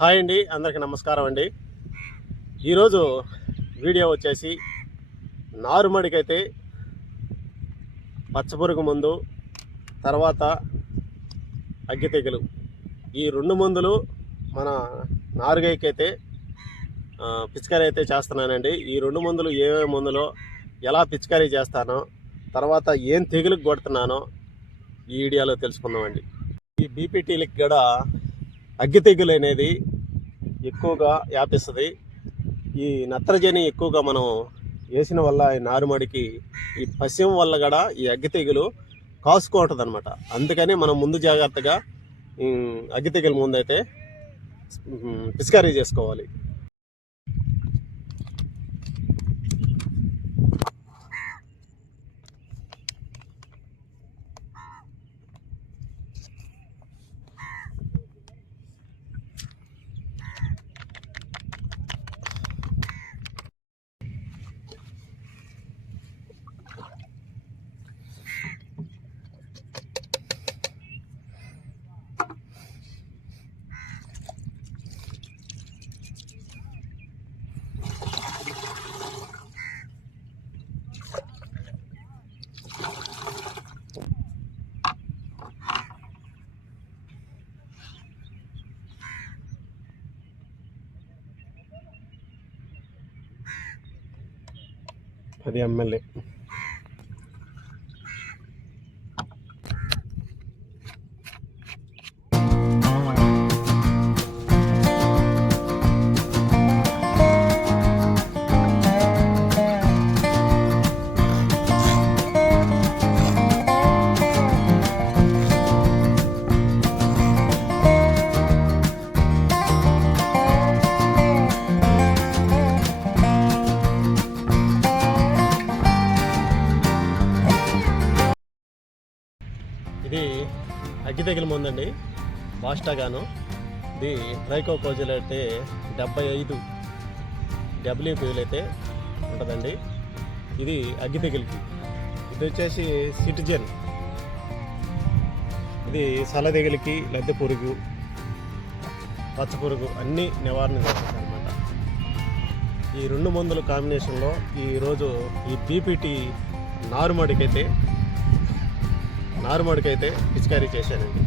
Hi అండి అందరికీ నమస్కారం అండి. ఈరోజు వీడియో వచ్చేసి నారుమడికైతే పచ్చపురుగు మందు తర్వాత అగ్గి తెగులు. ఈ రెండు మందులు మన నారుగైకైతే పిచికారీ అయితే చేస్తున్నానండి. ఈ రెండు మందులు ఏమేమి మందులో ఎలా పిచికారీ చేస్తానో తర్వాత ఏం తెగులుకు కొడుతున్నానో ఈ వీడియోలో తెలుసుకుందామండి. ఈ బీపీటీలకు కూడా అగ్గి తెగులు అనేది ఎక్కువగా వ్యాపిస్తుంది. ఈ నత్రజని ఎక్కువగా మనం వేసిన వల్ల ఈ నారుమడికి ఈ పశ్చిమ వల్ల కూడా ఈ అగ్గి తెగులు కాసుకోఉంటుంది అనమాట అందుకని మనం ముందు జాగ్రత్తగా అగ్గి తెగులు ముందైతే పిచికారీ చేసుకోవాలి. పది ఎమ్మెల్యే ఇది అగ్గి తగిలి ముందండి. బాస్టాగాను ఇది ట్రైకోకోజల్ అయితే డెబ్బై ఐదు డబ్ల్యూపీలు అయితే ఉంటుందండి. ఇది అగ్గి తెగిలికి. ఇది వచ్చేసి సిటిజన్ ఇది సల లద్దె పురుగు పచ్చ పురుగు అన్నీ నివారణ చేస్తుంది అనమాట ఈ రెండు మందుల కాంబినేషన్లో ఈరోజు ఈ బీపీటీ నారుమడికైతే నారుమడికైతే పిచికారీ చేశానండి.